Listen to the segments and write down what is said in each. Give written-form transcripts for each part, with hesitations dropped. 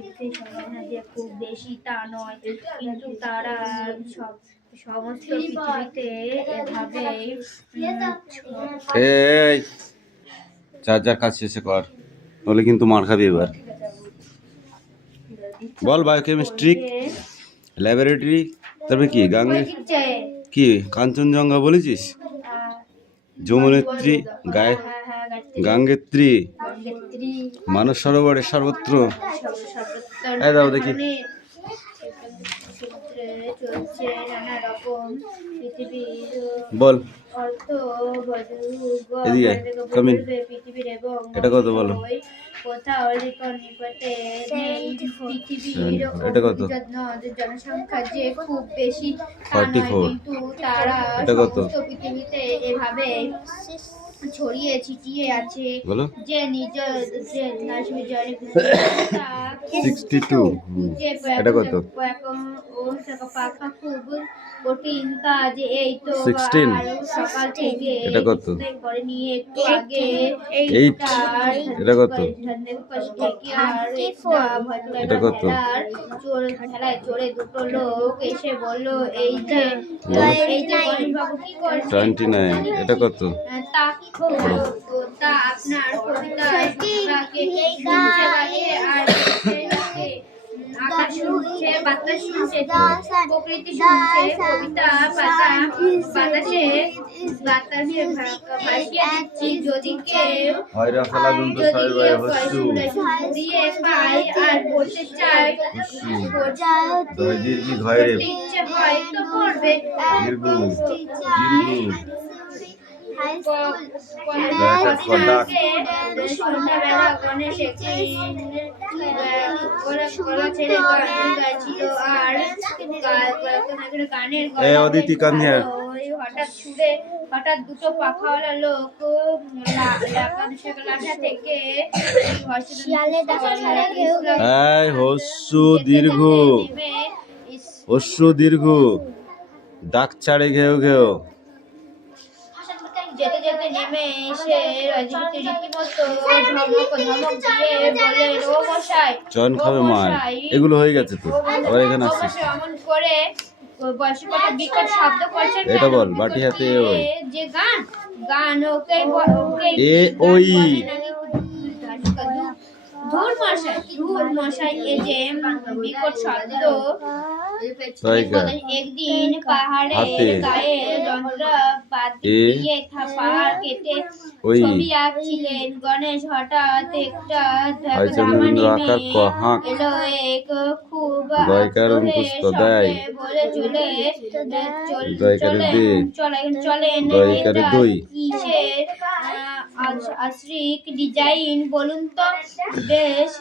সম্ভাবনা যে খুব বেশি তা নয়, কিন্তু তারা সমস্ত পৃথিবীতে এভাবেই এই যার যার কাজ শেষে কর, তাহলে কিন্তু মার খাবি এবার। বল বায়োকেমিস্ট্রি ল্যাবরেটরি, তারপরে কি গাঙ্গে কি কাঞ্চনজঙ্ঘা বলেছিস, যমুনেত্রী, গাঙ্গেত্রী, মানস সরোবরে সর্বত্র। এই দাও দেখি। বল এদিকে কামিন, এটা কত বলো? এটা কত? জনসংখ্যা যে খুব বেশি, 44। কিন্তু তারা এটা কত? পৃথিবীতে এভাবে ছড়িয়ে ছিটিয়ে আছে যে নিজ যে 62। এটা কত? পাখা খুব কঠিন কাজ, এই তো 16। সকাল থেকে এটা কত? করে নিয়ে একটু আগে 8। এটা কত? এটা কত? খেলায় চড়ে দুটো লোক এসে বললো, এই যে বাবু কি করছে? 29। এটা কত? তা আপনার কবিতা আর আকাশ শুনছে, বাতাস শুনছে, প্রকৃতি শুনছে, কবিতা বাতাসে ভাসিয়ে দিচ্ছি। যদি কেউ দিয়ে পায় আর পড়তে চায়, ইচ্ছে হয় তো পড়বে। সন্ধ্যাবেলা গণেশ হঠাৎ দুটো পাখাওয়ালা লোক লাঠা থেকে দীর্ঘ ডাক ছাড়ে ঘেউ ঘেউ যেতে যেতে নেমে এসে রীতিমতো ধমক দিয়ে বললেন, ও মশাই, চয়ন খাবে মার। এগুলো হয়ে গেছে তো, আবার এখানে আসছিস। এমন করে বয়সী কথা বিকট শব্দ করছেন। এটা বল, বাটি হাতে ওই যে গান ওকে ওই ধুর মশাই এ যে বিকট শব্দ। একদিন পাহাড়ের গায়ে যন্ত্রপাত দিয়ে পাহাড় কেটে ছবি আঁকছিলেন গণেশ। হঠাৎ একটা ধামা নেমে এলো, এক খুব বলে চলেন এটা কিসের আশ্রিক ডিজাইন বলুন তো? বেশ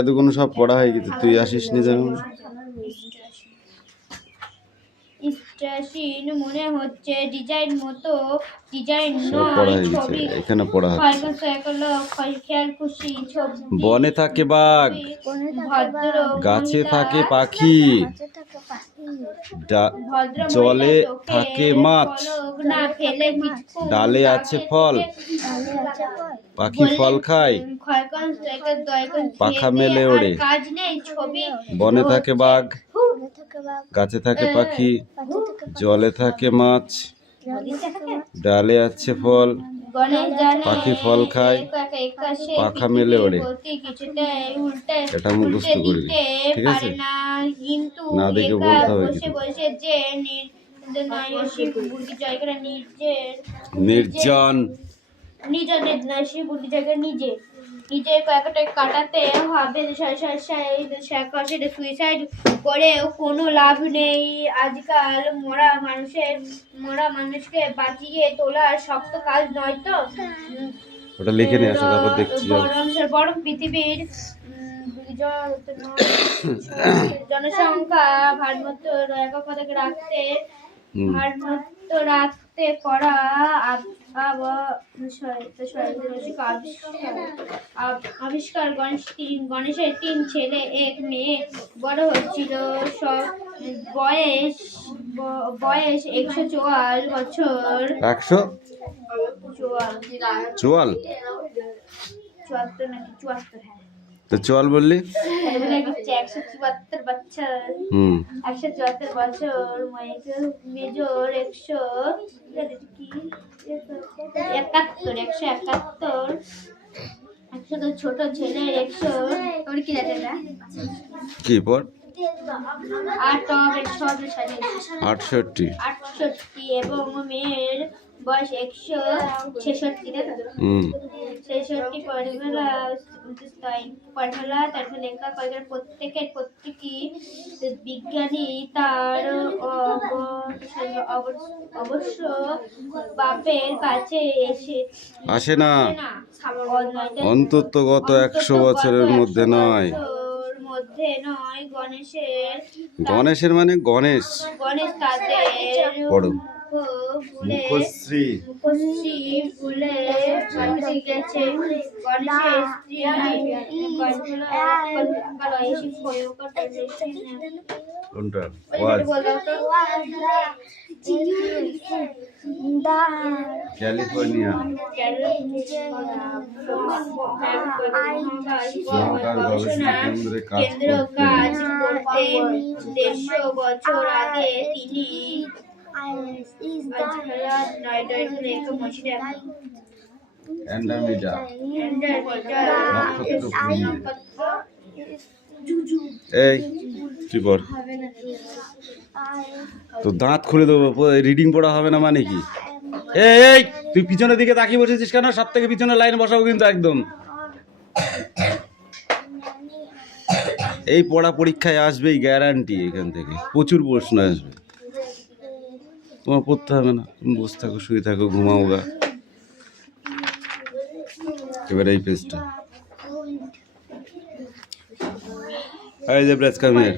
এতগুলো সব পড়া হয়ে গেছে, তুই আসিস নি যেন। মনে হচ্ছে ডিজাইন মতো ডিজাইন ছবি। এখানে পড়া হচ্ছে। বনে থাকে বাঘ, গাছে থাকে পাখি, জলে থাকে মাছ, ডালে আছে ফল, পাখি ফল খায়, পাখা মেলে ওড়ে। বনে থাকে বাঘ, গাছে থাকে পাখি, জলে থাকে মাছ, ডালে আছে ফল, পাখি ফল খায়, পাখা মেলে ওড়ে। এটা মুখস্থ করবি, ঠিক আছে? না দেখে বলতে হবে। নির্জন নিজের কয়েকটা কাটাতে হবে, সুইসাইড করে কোনো লাভ নেই। আজকাল মরা মানুষকে বাঁচিয়ে তোলা শক্ত কাজ নয় তো। ওটা লিখে নিয়ে আসো, তারপর দেখছি। বরং পৃথিবীর জনসংখ্যা ভারমত্য রাখতে করা আবিষ্কার। গণেশের 3 ছেলে 1 মেয়ে বড় হচ্ছিল। সব বয়স 104 বছর। চোয়াল? 74 নাকি 74, হ্যাঁ। তো চোয়াল বললি? 174 বছর, হুম 174 বছর, মেজর 171, 100 তো ছোট ছেলে 100, তোর কি আছে না? কি পর? 68 এবং মেয়ের বয়স 166, তাই তো? হুম 66 পরমেলা তারপর লেখা কয়েকজন প্রত্যেকই বিজ্ঞানী তার অবশ্য বাপের কাছে আসে না, অন্তত গত 100 বছরের মধ্যে নয়। গণেশের মানে গণেশ তাদের পড়ো। মুখশ্রী ভুলে গেছে। গণেশের কোনটা? ক্যালিফোর্নিয়া মহাকাশ গবেষণা কেন্দ্রে কাজ করতে 150 বছর আগে তিনি অ্যান্ড্রোমেডা এই তুই পড়। তো দাঁত খুলে দেবো, রিডিং পড়া হবে না মানে কি? এই তুই পিছনের দিকে তাকিয়ে বসেছিস কেন? সব থেকে পিছনের লাইন বসাবো কিন্তু একদম। এই পড়া পরীক্ষায় আসবেই গ্যারান্টি, এখান থেকে প্রচুর প্রশ্ন আসবে, তোমার পড়তে হবে না, তুমি বসে থাকো, শুয়ে থাকো, ঘুমাও গা। এবার এই পেজটা, এই যে ব্রেস কামিয়ার,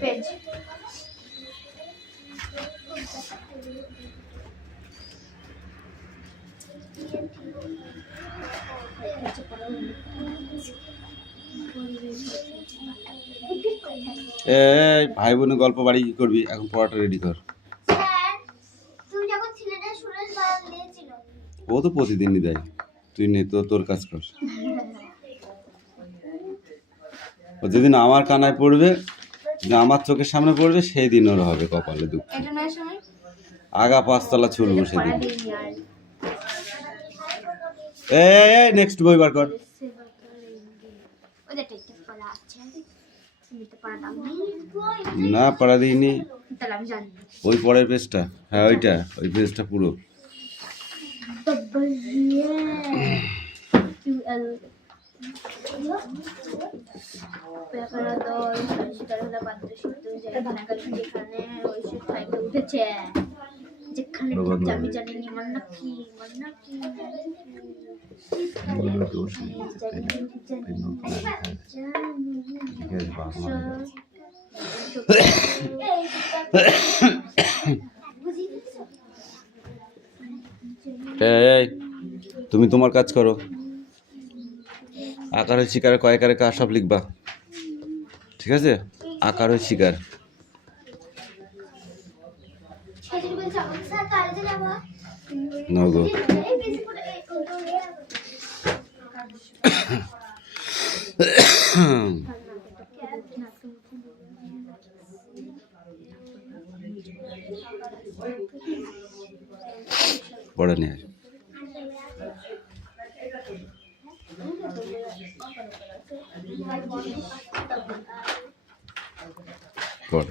এই ভাই বোনের গল্প বাড়ি কি করবি? এখন পড়াটা রেডি কর। ও তো প্রতিদিনই দেয়, তুই নে তো, তোর কাজ কর। ও যেদিন আমার কানায় পড়বে, যে আমার চোখের সামনে পড়বে, সেই দিন ওর হবে কপালে দুঃখ, আগা 5 তলা ছুলবো সেদিন। এই নেক্সট বই বার কর। না পড়া দিইনি, ওই পরের পেজটা, হ্যাঁ ওইটা, ওই পেজটা পুরো। এই তুমি তোমার কাজ করো, আকারের শিকারে কয়েকারে কাজ সব লিখবা, ঠিক আছে? আকারের শিকার নগো। পড়ে নিয়ে পড়।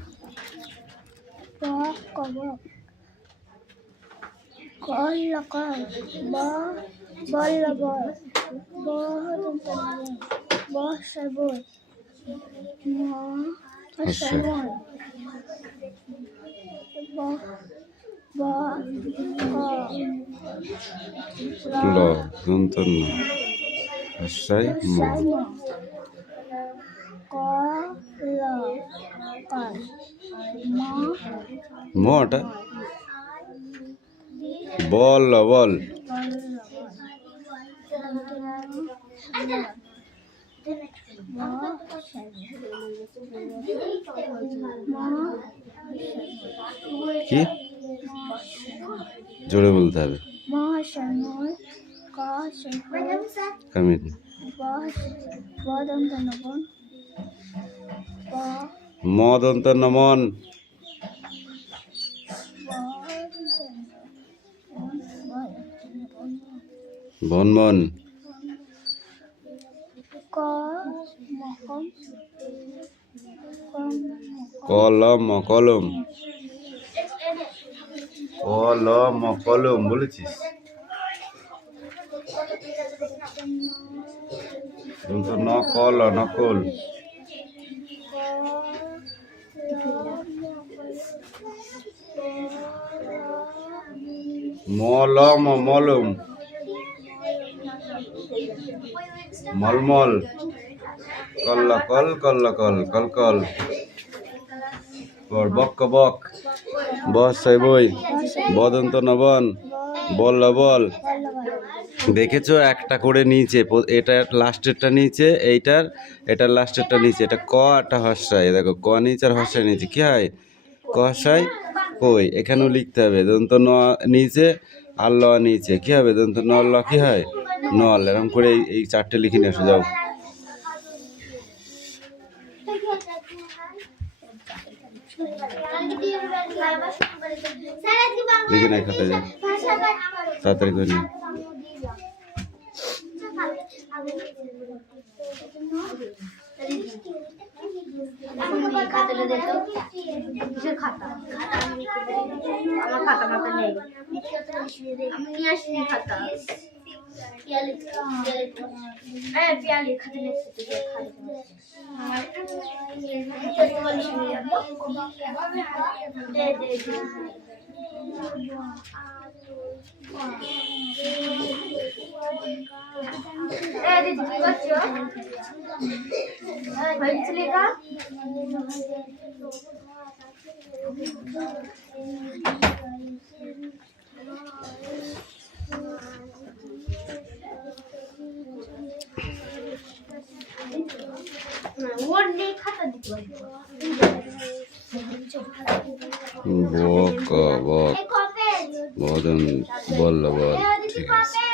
মোটা বল বল কি জোরে বলতে হবে। কামিন। মদন্ত নমন। বনবন। কলম কলম। কলম কলম বলেছিস। নকল নকল। মলম মলম। মলমল। কল্লকল কল্লকল কলকল। বক বক। বস বই। বদন্ত নবন। বল বল। দেখেছো একটা করে নিচে, এটা লাস্টেরটা নিচে, এটার লাস্টেরটা নিচে, এটা ক একটা হর্ষায়, দেখো ক নিচে আর হর্ষায় নিচে কি হয়? ক হর্ষায় কই, এখানেও লিখতে হবে দন্ত ন নিচে আর ল নিচে কি হবে? দন্ত ন ল কি হয়? নল। এরকম করে এই চারটে লিখে নিয়ে এসো যাও। লিখে নাই খাতে যাও, তাড়াতাড়ি করে নিও। আমার খাতা মাথা নেই, আমি নিয়ে আসিনি খাতা। পিয়ালি খাতা লেখা ওর নেই খাতা দিতে বক বক। বদন বল বল। ঠিক আছে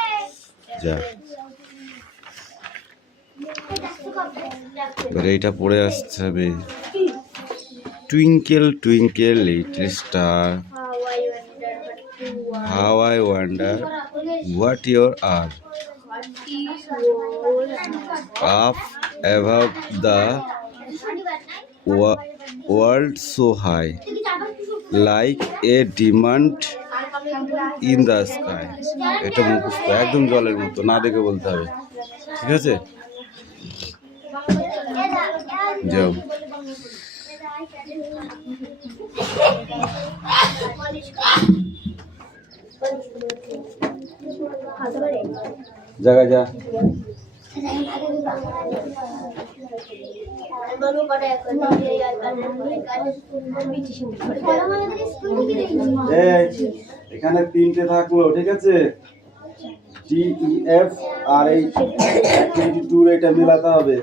যা। এবারে এইটা পড়ে আসতে হবে। Twinkle twinkle little star, how I wonder what your are, up above the world so high, like a diamond in the sky. এটা মুখস্থ একদম জলের মতো, না দেখে বলতে হবে, ঠিক আছে? যাও। জায়গা যা। এখানে তিনটে থাকলো, ঠিক আছে? DEF আর এই অ্যাক্টিভিটি 2 এটা মেলাতে হবে।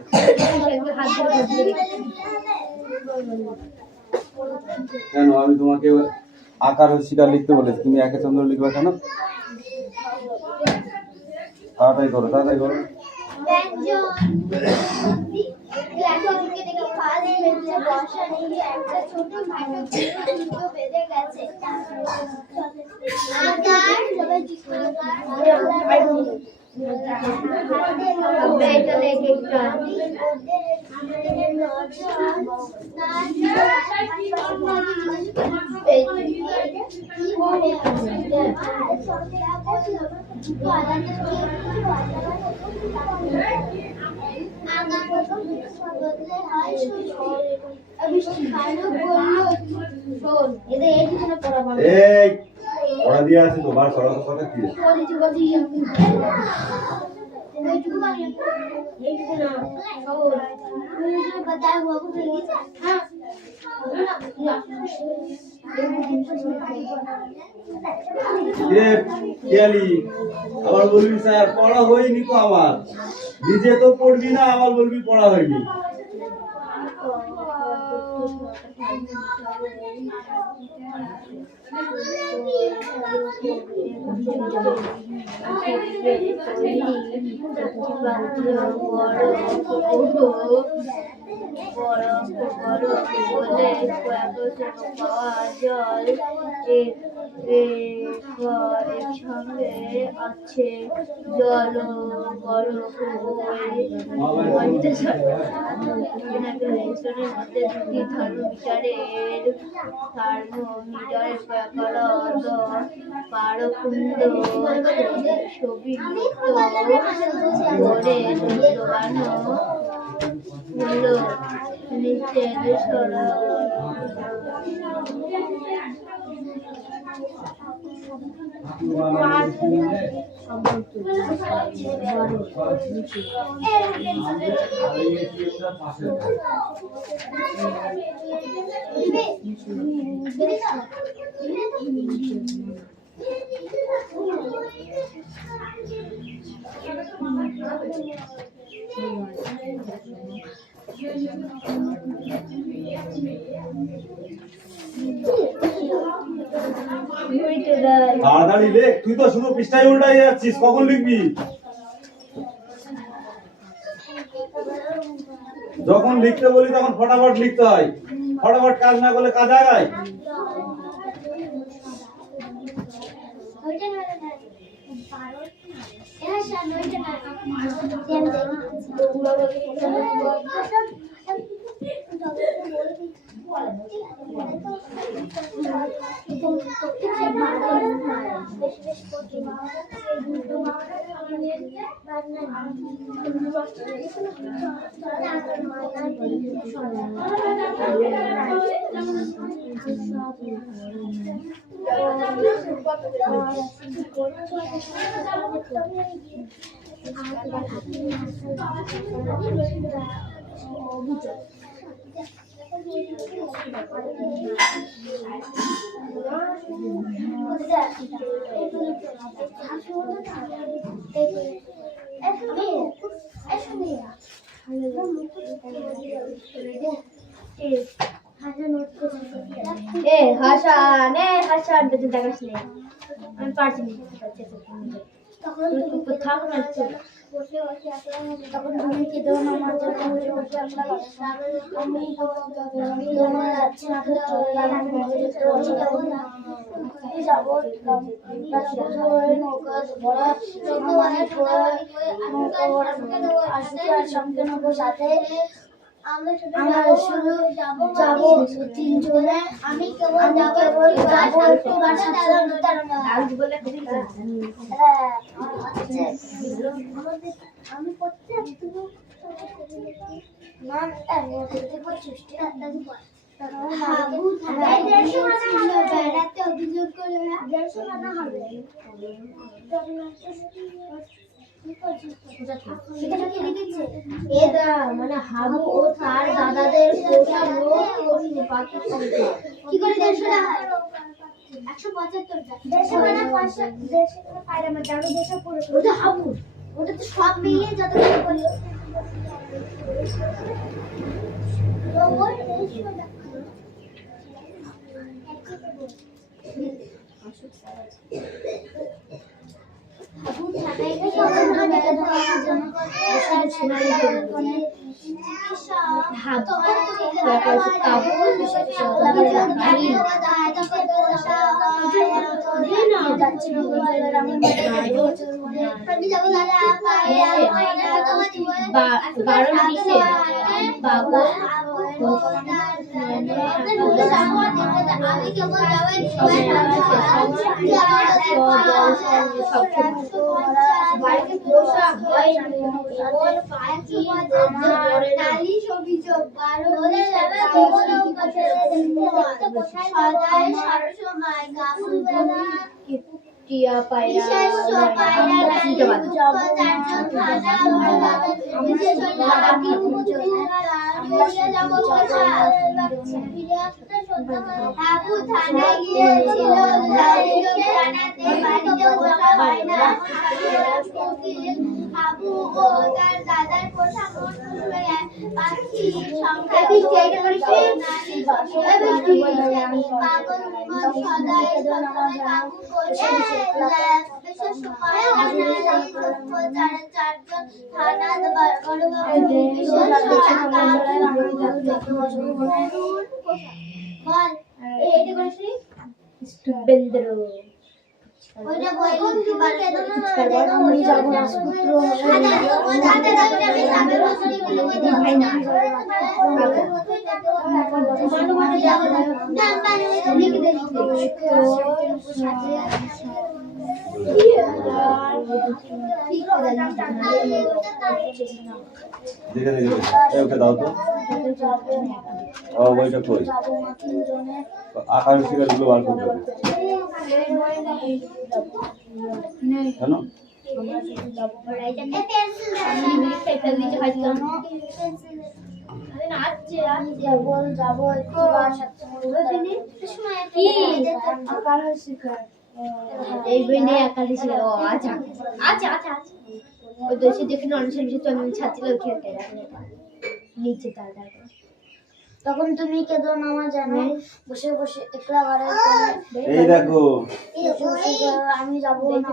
কেন আমি তোমাকে আকার শিকার লিখতে বলেছি, তুমি একে চন্দ্র লিখবা কেন? তাড়াতাড়ি করো তাড়াতাড়ি করো। এই পড়া দিয়ে আছে তো, বার করার কথা কি? আবার বলবি স্যার পড়া হয়নি তো আমার, নিজে তো পড়বি না আবার বলবি পড়া হয়নি। জল একসঙ্গে আছে জল বরফ মধ্যে দুটি থার্মোমিটারের পারকুণ্ড ছবি করে দোকানো হলো নিচের সরা তাড়াতাড়ি লেখ, তুই তো শুধু পৃষ্ঠায় উল্টাই যাচ্ছিস, কখন লিখবি? যখন লিখতে বলি তখন ফটাফট লিখতে হয়, ফটাফট কাজ না করলে কাজ আগায়। হাসান বেঁচে দেখাস নেই, আমি পারছি না। তখন তুমি কি দেবো আমার জন্য সাথে আমরা শুধু যাবো তিনজনে। আমি কেবল আমি করতে বেড়াতে অভিযোগ করে মানে হাবু ও তার দাদাদের কি করে 175 হাবু, ওটা তো সব মিলিয়ে যত টিয়া পায়রা হাবু ও তার দাদার পোষা পাখি সংখ্যা আমি যাবো রাজপুত্র দেখে দেখে ওকে দাও তো। ও বইটা কই? আকাশ শিকারগুলো বার করতে হবে। কেন? এই বই নিয়ে একালি ছিল। আচ্ছা আচ্ছা আচ্ছা আচ্ছা ওই দোষী দেখে অনুষ্ঠান তো আমি ছাত্রীরা খেলতে নিচে তার তখন তুমি কেঁদো না আমার জানো বসে বসে একলা ঘরে এই দেখো আমি যাবো না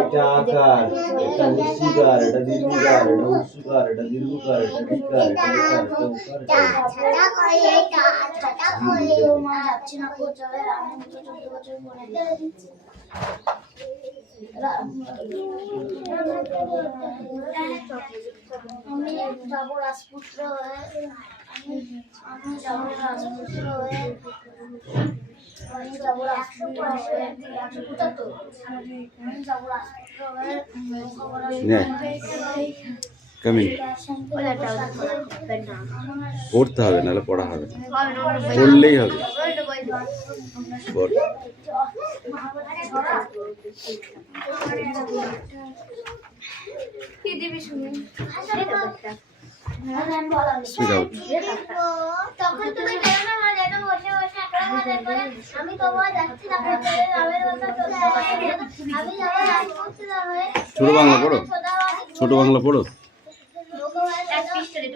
এটা আকার, এটা হস্যিকার, এটা দীর্ঘকার, এটা হস্যকার, এটা দীর্ঘকার, এটা বিকার, এটা বিকার, এটা উকার, তো মা যাচ্ছি না কো চলে আমি তো 14 বছর পরে আমি যাবো রাজপুত্র হয়ে আমি যাবো রাজপুত্র হয়ে আমি যাবো রাজপুত্র হয়ে আমি যাবো রাজপুত্র হয়ে কামিং পড়তে হবে, নাহলে পড়া হবে না, পড়লেই হবে। পড়। Speak out. তখন তুমি কেন না যেন বসে বসে একলা মজা করে আমি তোমার যাচ্ছি না করে রামের কথা চলতে আমি যাবো রাজপুত্র হয়ে ছোট বাংলা পড়ো, ছোট বাংলা পড়ো,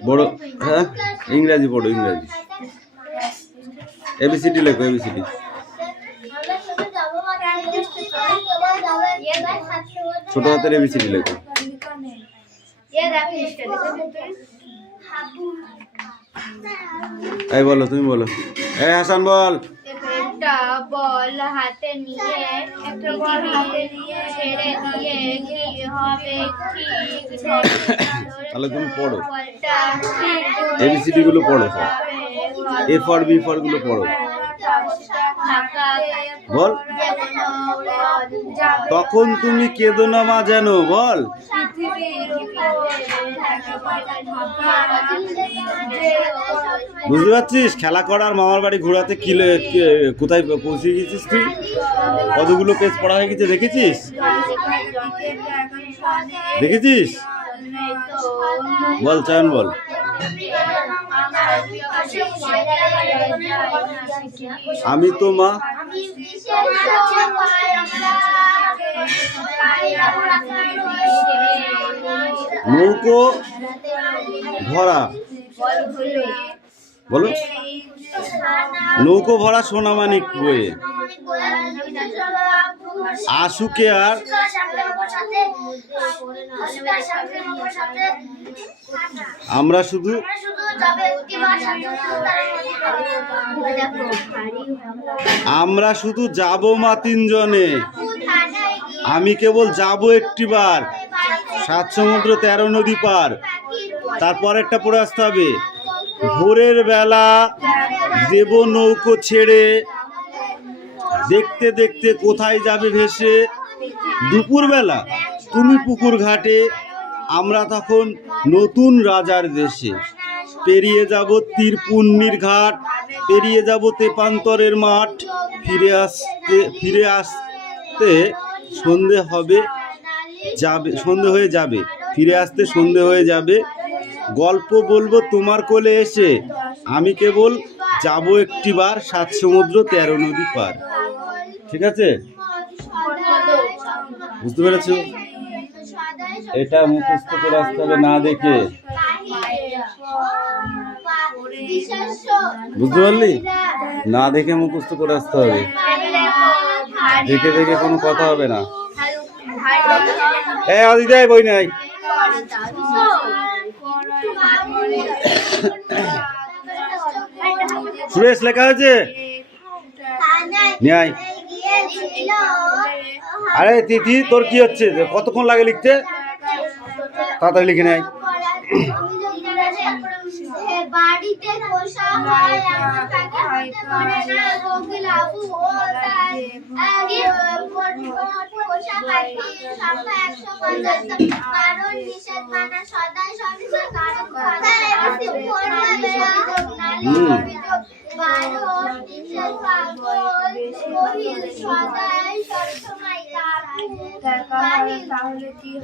বড় হ্যাঁ ইংরাজি পড়ো, ইংরাজি এবিসিডি লেখো, এবিসিডি। ছোট হাতের এবিসিডি লেখো। এই বলো, তুমি বলো। এই হাসান বল। একটা বল হাতে নিয়ে ছেড়ে দিয়ে কি হবে ঠিক তাহলে তুমি পড়ো, এবিসিডি গুলো পড়ো, সব এ ফর বি ফর গুলো পড়ো। বল। তখন তুমি কেঁদো না মা যেন, বল। বুঝতে পারছিস? খেলা করার মামার বাড়ি ঘোরাতে কোথায় পৌঁছে গেছিস তুই? কতগুলো পেজ পড়া হয়ে গেছে দেখেছিস? দেখেছিস? বল চয়ন বল। আমি তো মা নৌকো ভরা, বলো, নৌকো ভরা সোনামানিক বয়ে আশুকে আর আমরা শুধু যাব মা তিনজনে, আমি কেবল যাব একটিবার, 7 সমুদ্র 13 নদী পার। তারপরেরটা পড়ে আসতে হবে। ভোরের বেলা দেব নৌকো ছেড়ে, দেখতে দেখতে কোথায় যাবে ভেসে। দুপুরবেলা তুমি পুকুর ঘাটে, আমরা তখন নতুন রাজার দেশে। পেরিয়ে যাব তীরপুণ্যির ঘাট, পেরিয়ে যাব তেপান্তরের মাঠ। ফিরে আসতে সন্ধে হয়ে যাবে, ফিরে আসতে সন্ধে হয়ে যাবে। গল্প বলবো তোমার কোলে এসে, আমি কেবল যাব একটিবার, 7 সমুদ্র 13 নদী পার। ঠিক আছে? বুঝতে পেরেছো? এটা মুখস্থ করে আসতে হবে না দেখে। বিশেষ্য বুঝতে পারলি? না দেখে মুখস্থ করে আসতে হবে, দেখে দেখে কোনো কথা হবে না। অদিতাই বই নাই। সুরেশ লেখা হয়েছে? নিয়ে আয়। আরে তিথি, তোর কি হচ্ছে? কতক্ষণ লাগে লিখতে? তাড়াতাড়ি লিখে নেয়। বাড়িতে পোষা হয় এমন পাখি হতে পারে না কোকিল আবু ও তার পোষা পাখির সংখ্যা 150, কারণ নিষেধ মানা সদাই সবসময় কারণ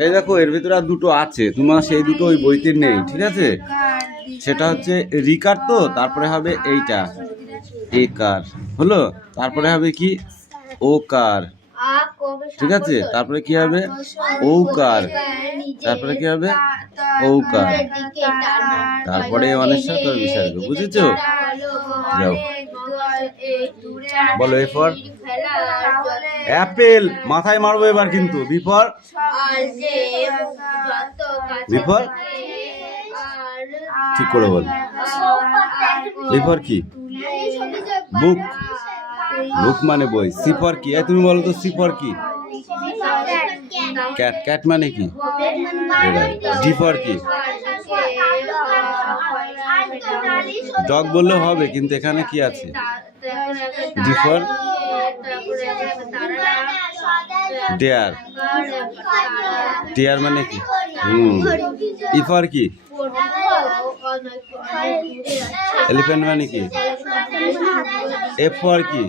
এই দেখো, এর ভিতরে আর দুটো আছে, তোমার সেই দুটো ওই বইতে নেই, ঠিক আছে? সেটা হচ্ছে রিকার, তো তারপরে হবে এইটা একার, হলো? তারপরে হবে কি ওকার, ঠিক আছে? তারপরে কি হবে ঔকার, তারপরে কি হবে ঔকার, তারপরে অনেক সাথে বিসর্গ। বুঝেছো? যাও বলো। এ ফর অ্যাপেল, মাথায় মারবো এবার কিন্তু। বি ফর ঠিক করে বল। বি ফর কি? বুক, বুক মানে বই। সি ফর কি? তুমি বলো তো, সি ফর কি? ক্যাট, ক্যাট মানে কি? ডি ফর কি? ডগ বললে হবে, কিন্তু এখানে কি আছে? ডি ফর ডেয়ার, ডেয়ার মানে কি? ই ফর কি? এলিফ্যান্ট মানে কি? এফ ফর কি?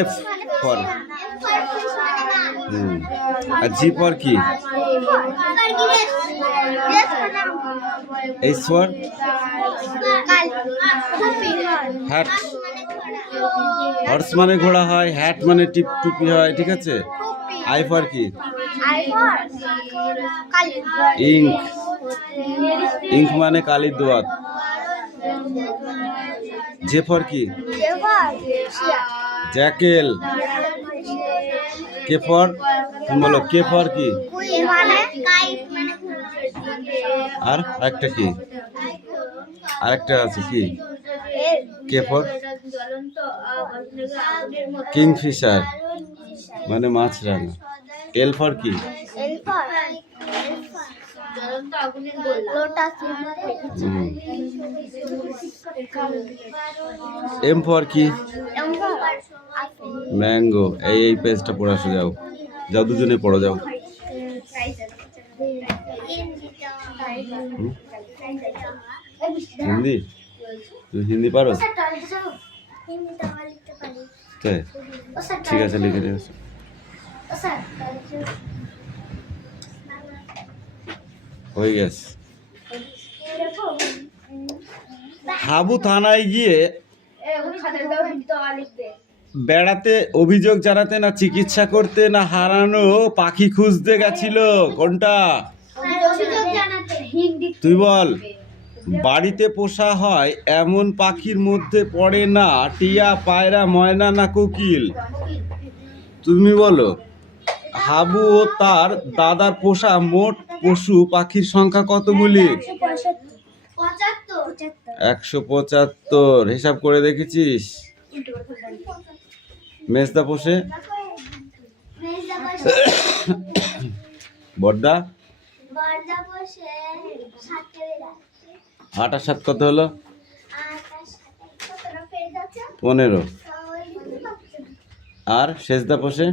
এফ ফর আর জি ফর কি? এইচ ফর হ্যাট, হর্স মানে ঘোড়া হয়, হ্যাট মানে টিপ টুপি হয়, ঠিক আছে? আই ফর কি? ইঙ্ক, ইঙ্ক মানে কালির দোয়াত। জে ফর কি? জ্যাকেল। K for? তুমি বলো, কে ফর কি? আর একটা কি? আরেকটা আছে কি? কে ফর কিংফিশার, মানে মাছরাঙা। এল ফর কি? এম ফর কি? ম্যাঙ্গো। এই পেজটা পড়ে আসো, যাও যাও, দুজনে পড়ো, যাও। হিন্দি? তুমি হিন্দি পারো? তাই? ঠিক আছে, লিখে দিয়ে আসো। হয়ে গেছে। হাবু থানায় গিয়ে বেড়াতে অভিযোগ জানাতে, না চিকিৎসা করতে, না হারানো পাখি খুঁজতে গেছিল? কোনটা? তুই বল। বাড়িতে পোষা হয় এমন পাখির মধ্যে পড়ে না টিয়া, পায়রা, ময়না, না কোকিল? তুমি বলো। হাবু ও তার দাদার পোষা মোট পশু পাখির সংখ্যা কতগুলি? 175। হিসাব করে দেখেছিস? মেজদা পোষে বড়দা? 8 আর 7 কত হলো? 15। আর শেষদা পোষে?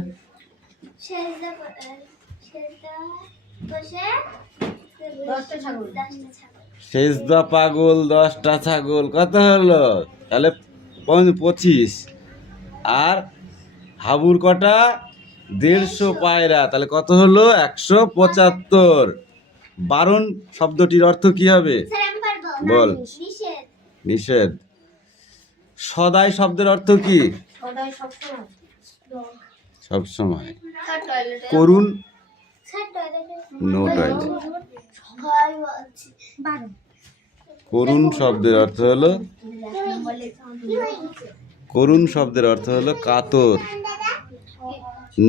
শেষদা পাগল 10টা ছাগল। কত হলো তাহলে? 25। আর হাবুর কটা? 150 পায়রা, তাহলে কত হলো? 175। বারণ শব্দটির অর্থ কি হবে? বল। নিষেধ। সদাই শব্দের অর্থ কি? সব সময়। করুণ, নো টয়লেট। ভয় পাচ্ছি। করুণ শব্দের অর্থ হলো করুণ শব্দের অর্থ হলো কাতর।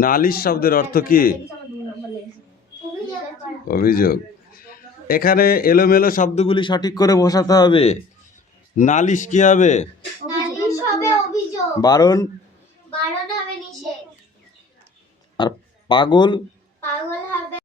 নালিশ শব্দের অর্থ কি? অভিযোগ। এখানে এলোমেলো শব্দগুলি সঠিক করে বসাতে হবে। নালিশ কি হবে? নালিশ হবে অভিযোগ। বারণ বারণ হবে নিষেধ। আর পাগল